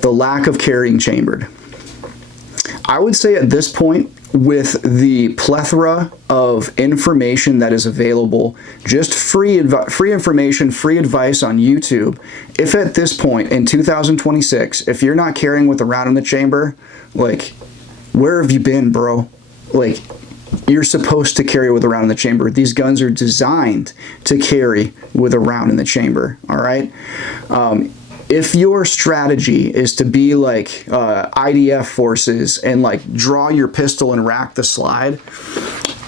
the lack of carrying chambered. I would say at this point, with the plethora of information that is available, just free information, free advice on YouTube, if at this point in 2026, if you're not carrying with a round in the chamber, like, where have you been, bro? Like, you're supposed to carry with a round in the chamber. These guns are designed to carry with a round in the chamber, all right? If your strategy is to be like IDF forces and like draw your pistol and rack the slide,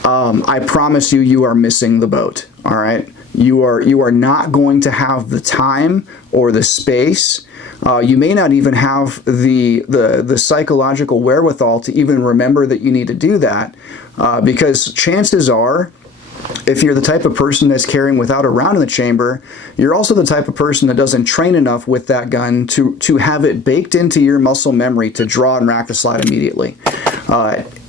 I promise you, you are missing the boat, all right? You are not going to have the time or the space. You may not even have the psychological wherewithal to even remember that you need to do that, because chances are, if you're the type of person that's carrying without a round in the chamber, you're also the type of person that doesn't train enough with that gun to have it baked into your muscle memory to draw and rack the slide immediately.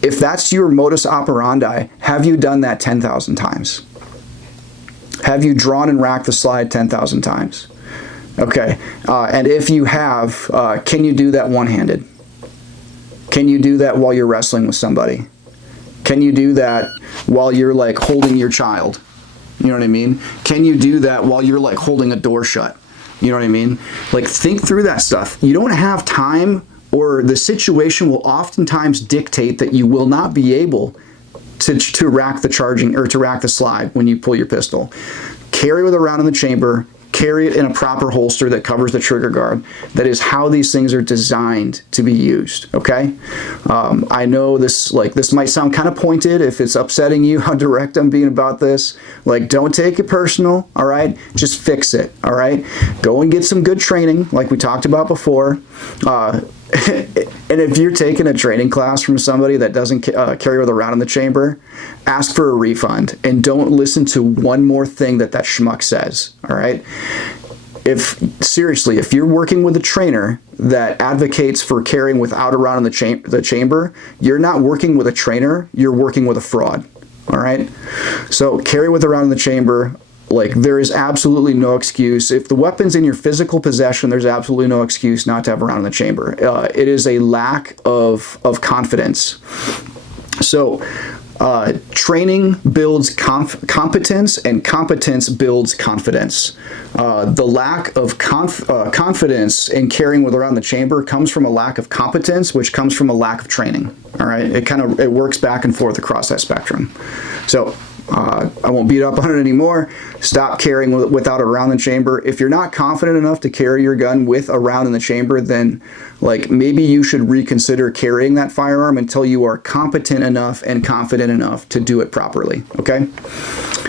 If that's your modus operandi, have you done that 10,000 times? Have you drawn and racked the slide 10,000 times? Okay, and if you have, can you do that one-handed? Can you do that while you're wrestling with somebody? Can you do that while you're like holding your child? You know what I mean? Can you do that while you're like holding a door shut? You know what I mean? Like, think through that stuff. You don't have time, or the situation will oftentimes dictate that you will not be able to rack the charging or to rack the slide when you pull your pistol. Carry with a round in the chamber. Carry it in a proper holster that covers the trigger guard. That is how these things are designed to be used, okay? I know this might sound kind of pointed if it's upsetting you how direct I'm being about this. Like, don't take it personal, all right? Just fix it, all right? Go and get some good training like we talked about before. And if you're taking a training class from somebody that doesn't carry with a round in the chamber, ask for a refund and don't listen to one more thing that schmuck says, all right? Seriously, if you're working with a trainer that advocates for carrying without a round in the chamber, you're not working with a trainer, you're working with a fraud, all right? So carry with a round in the chamber. Like, there is absolutely no excuse. If the weapon's in your physical possession, there's absolutely no excuse not to have a round in the chamber. It is a lack of confidence. So training builds competence, and competence builds confidence. The lack of confidence in carrying with around the chamber comes from a lack of competence, which comes from a lack of training. All right, it works back and forth across that spectrum. So I won't beat up on it anymore. Stop carrying without a round in the chamber. If you're not confident enough to carry your gun with a round in the chamber, then like maybe you should reconsider carrying that firearm until you are competent enough and confident enough to do it properly, okay?